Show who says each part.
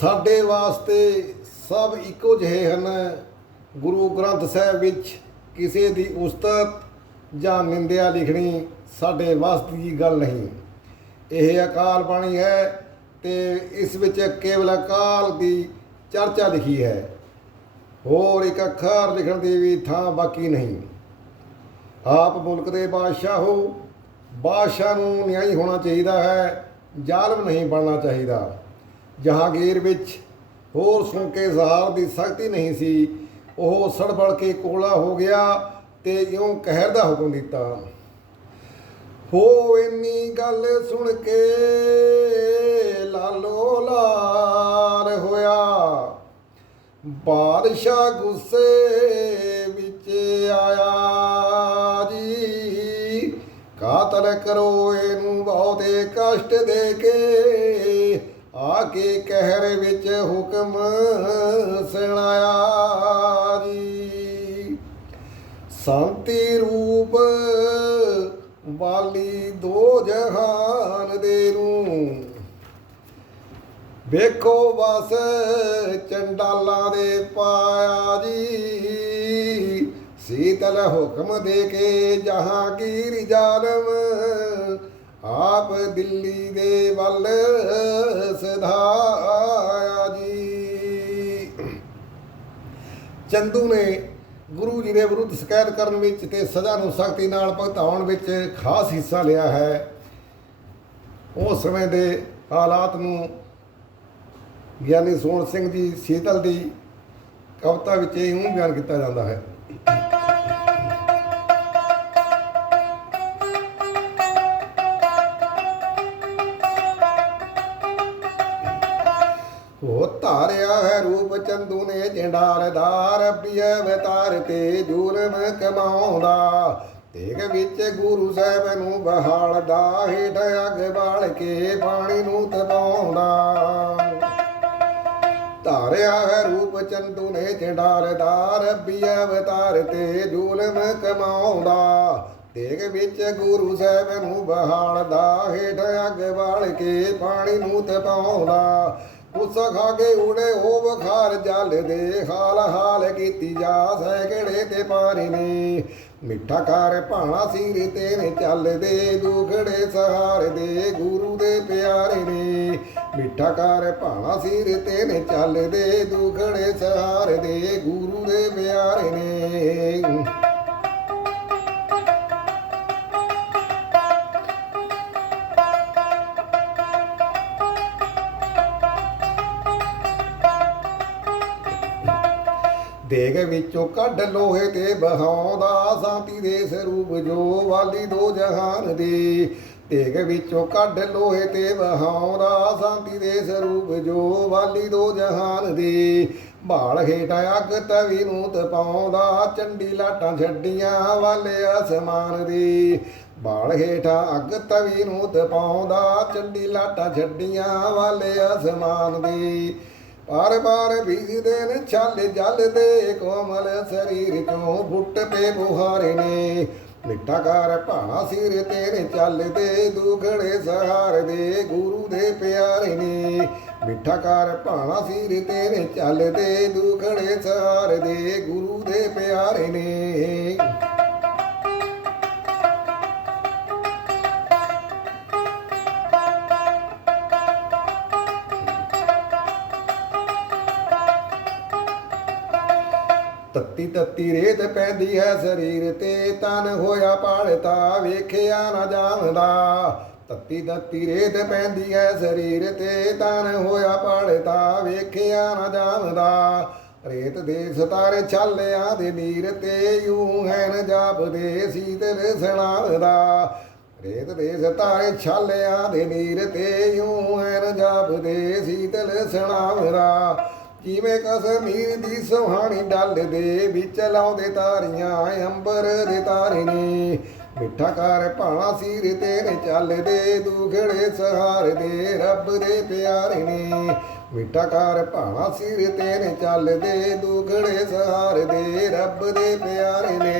Speaker 1: ਸਾਡੇ ਵਾਸਤੇ ਸਭ ਇੱਕੋ ਜਿਹੇ ਹਨ। ਗੁਰੂ ਗ੍ਰੰਥ ਸਾਹਿਬ ਵਿੱਚ ਕਿਸੇ ਦੀ ਉਸਤਤ ਜਾਂ ਨਿੰਦਿਆ ਲਿਖਣੀ ਸਾਡੇ ਵਾਸਤੇ ਦੀ ਗੱਲ ਨਹੀਂ। ਇਹ ਅਕਾਲ ਬਾਣੀ ਹੈ ਤੇ ਇਸ ਵਿੱਚ ਕੇਵਲ ਅਕਾਲ ਦੀ ਚਰਚਾ ਲਿਖੀ ਹੈ। ਹੋਰ ਇੱਕ ਅੱਖਰ ਲਿਖਣ ਦੀ ਵੀ ਥਾਂ ਬਾਕੀ ਨਹੀਂ। ਆਪ ਮੁਲਕ ਦੇ ਬਾਦਸ਼ਾਹ ਹੋ ਬਾਦਸ਼ਾਹ ਨੂੰ ਨਿਆਈ ਹੋਣਾ ਚਾਹੀਦਾ ਹੈ, ਜ਼ਾਲਮ ਨਹੀਂ ਬਣਨਾ ਚਾਹੀਦਾ। ਜਹਾਂਗੀਰ ਵਿੱਚ ਹੋਰ ਸੁਣਕੇ ਜ਼ਾਰ ਦੀ ਸਖਤੀ ਨਹੀਂ ਸੀ। ਉਹ ਸੜਬੜ ਕੇ ਕੋਲਾ ਹੋ ਗਿਆ ਤੇ ਇਉਂ ਕਹਿਰ ਦਾ ਹੁਕਮ ਦਿੱਤਾ। ਹੋ ਇੰਨੀ ਗੱਲ ਸੁਣ ਕੇ ਲਾਲੋ ਲਾਰ ਹੋਇਆ। ਬਾਦਸ਼ਾਹ ਗੁੱਸੇ ਵਿੱਚ ਆਇਆ ਜੀ। ਕਾਤਲ ਕਰੋ ਇਹਨੂੰ, ਬਹੁਤੇ ਕਸ਼ਟ ਦੇ ਕੇ। ਆ ਕਹਿਰ ਵਿੱਚ ਹੁਕਮ ਸੁਣਾਇਆ ਜੀ ਸ਼ਾਂਤੀ ਰੂਪ ਵਾਲੀ ਦੋ ਜਹਾਨ ਦੇ ਨੂੰ। ਵੇਖੋ ਵਸ ਚੰਡਾਲਾਂ ਦੇ ਪਾਇਆ ਜੀ। ਸੀਤਲ ਹੁਕਮ ਦੇ ਕੇ ਜਹਾਂਗੀਰ ਜ਼ਾਲਮ ਆਪ ਦਿੱਲੀ ਦੇ ਵੱਲ ਸਧਾਇਆ ਜੀ। ਚੰਦੂ ਨੇ ਗੁਰੂ ਜੀ ਦੇ ਵਿਰੁੱਧ ਸ਼ਿਕਾਇਤ ਕਰਨ ਵਿੱਚ ਤੇ ਸਜ਼ਾ ਨੂੰ ਸਖਤੀ ਨਾਲ ਭੁਗਤਾਉਣ ਵਿੱਚ ਖਾਸ ਹਿੱਸਾ ਲਿਆ ਹੈ। ਉਸ ਸਮੇਂ ਦੇ ਹਾਲਾਤ ਨੂੰ ਗਿਆਨੀ ਸੋਹਣ ਸਿੰਘ ਜੀ ਸੀਤਲ ਦੀ ਕਵਿਤਾ ਵਿੱਚ ਇਉਂ ਬਿਆਨ ਕੀਤਾ ਜਾਂਦਾ ਹੈ। ਹੋ ਧਾਰਿਆ ਹੈ ਰੂਪ ਚੰਦੂ ਨੇ ਜੰਡਾਰਦਾਰ ਪਿਆ ਅਵਤਾਰ ਤੇ ਜ਼ੁਲਮ ਕਮਾਉਂਦਾ। ਤੇਗ ਵਿੱਚ ਗੁਰੂ ਸਾਹਿਬ ਨੂੰ ਬਹਾਲਦਾ ਹੇਠ ਅੱਗ ਬਾਲ ਕੇ ਪਾਣੀ ਨੂੰ ਤਪਾਉਂਦਾ। ਧਾਰਿਆ ਹੈ ਰੂਪ ਚੰਦੂ ਨੇ ਜੰਡਾਰਦਾਰ ਪਿਆ ਅਵਤਾਰ ਤੇ ਜ਼ੁਲਮ ਕਮਾਉਂਦਾ। ਤੇਗ ਵਿੱਚ ਗੁਰੂ ਸਾਹਿਬ ਨੂੰ ਬਹਾਲਦਾ ਹੇਠ ਅੱਗ ਬਾਲ ਕੇ ਪਾਣੀ ਨੂੰ ਤਪਾਉਂਦਾ। ਉਸ ਖਾ ਕੇ ਉੜੇ ਉਹ ਬਖਾਰ ਜਲ ਦੇ ਹਾਲ ਹਾਲ ਕੀਤੀ ਜਾ ਸੈਕੜੇ ਤੇ ਪਾਰੀ ਨੇ। ਮਿੱਠਾ ਕਰ ਭਾਣਾ ਸਿਰ ਤੇ ਨੇ ਚੱਲਦੇ ਦੁਖੜੇ ਸਹਾਰ ਦੇ ਗੁਰੂ ਦੇ ਪਿਆਰੇ ਨੇ। ਮਿੱਠਾ ਕਰ ਭਾਣਾ ਸਿਰ ਤੇ ਨੇ ਚੱਲਦੇ ਦੁਖੜੇ ਸਹਾਰ ਦੇ ਗੁਰੂ ਦੇ ਪਿਆਰੇ ਨੇ। ਦੇਗ ਵਿੱਚੋਂ ਕੱਢ ਲੋਹੇ ਤੇ ਬਹਾਉਂਦਾ ਸ਼ਾਂਤੀ ਦੇ ਸਰੂਪ ਜੋ ਵਾਲੀ ਦੋ ਜਹਾਨ ਦੀ। ਦੇਗ ਵਿੱਚੋਂ ਕੱਢ ਲੋਹੇ ਤੇ ਬਹਾਉਂਦਾ ਸ਼ਾਂਤੀ ਦੇ ਸਰੂਪ ਜੋ ਵਾਲੀ ਦੋ ਜਹਾਨ ਦੀ। ਬਾਲ ਹੇਠ ਅੱਗ ਤਵੀ ਨੂੰ ਤਪਾਉਂਦਾ, ਚੰਡੀ ਲਾਟਾਂ ਛੱਡੀਆਂ ਵਾਲੇ ਅਸਮਾਨ ਦੀ। ਬਾਲ ਹੇਠਾਂ ਅੱਗ ਤਵੀ ਨੂੰ ਤਪਾਉਂਦਾ, ਚੰਡੀ ਲਾਟਾਂ ਛੱਡੀਆਂ ਵਾਲੇ ਅਸਮਾਨ ਦੀ। ਪਾਰ ਪਾਰ ਬੀਜਦੇ ਨੇ, ਛਲ ਜਲ ਦੇ ਕੋਮਲ ਸਰੀਰ ਤੋਂ ਬੁੱਟ ਪੇ ਬੁਹਾਰੇ ਨੇ। ਮਿੱਠਾ ਕਰ ਭਾਣਾ ਸਿਰ ਤੇਰੇ ਚੱਲਦੇ ਦੁਖੜੇ ਸਹਾਰ ਦੇ ਗੁਰੂ ਦੇ ਪਿਆਰੇ ਨੇ। ਮਿੱਠਾ ਕਰ ਭਾਣਾ ਸਿਰ ਤੇਰੇ ਚੱਲਦੇ ਦੁਖੜੇ ਸਹਾਰ ਦੇ ਗੁਰੂ ਦੇ ਪਿਆਰੇ ਨੇ। ਤੱਤੀ ਤੱਤੀ ਰੇਤ ਪੈਂਦੀ ਹੈ ਸਰੀਰ ਤੇ, ਤਨ ਹੋਇਆ ਪਾਲਤਾ, ਵੇਖਿਆ ਨਾ ਜਾਣਦਾ। ਤੱਤੀ ਤੱਤੀ ਰੇਤ ਪੈਂਦੀ ਹੈ ਸਰੀਰ ਤੇ, ਤਨ ਹੋਇਆ ਪਾਲਤਾ, ਵੇਖਿਆ ਨਾ ਜਾਣਦਾ। ਰੇਤ ਦੇ ਸਤਾਰੇ ਛਾਲਿਆਂ ਦੇ ਨੀਰ ਤੇ, ਯੂ ਹੈ ਨ ਜਾਪਦੇ ਸੀਤਲ ਸਣਾਵਦਾ ਰੇਤ ਦੇ ਸਤਾਰੇ ਛਾਲਿਆਂ ਦੇ ਨੀਰ ਤੇ, ਯੂ ਹੈ ਨ ਜਾਪਦੇ ਸੀਤਲ ਸਣਾਵਦਾ ਕਿਵੇਂ ਕਸ਼ਮੀਰ ਦੀ ਸੁਹਾਣੀ ਡੱਲ ਦੇ ਵਿੱਚ ਲਾਉਂਦੇ ਤਾਰੀਆਂ, ਅੰਬਰ ਦੇ ਤਾਰੇ ਨੇ ਮਿੱਠਾ ਕਰ ਭਾਣਾ ਸਿਰ ਤੇਰੇ ਚੱਲਦੇ, ਦੁਖੜੇ ਸਹਾਰ ਦੇ ਰੱਬ ਦੇ ਪਿਆਰੇ ਨੇ ਮਿੱਠਾ ਕਰ ਭਾਣਾ ਸਿਰ ਤੇਰੇ ਚੱਲਦੇ, ਦੁਖੜੇ ਸਹਾਰ ਦੇ ਰੱਬ ਦੇ ਪਿਆਰੇ ਨੇ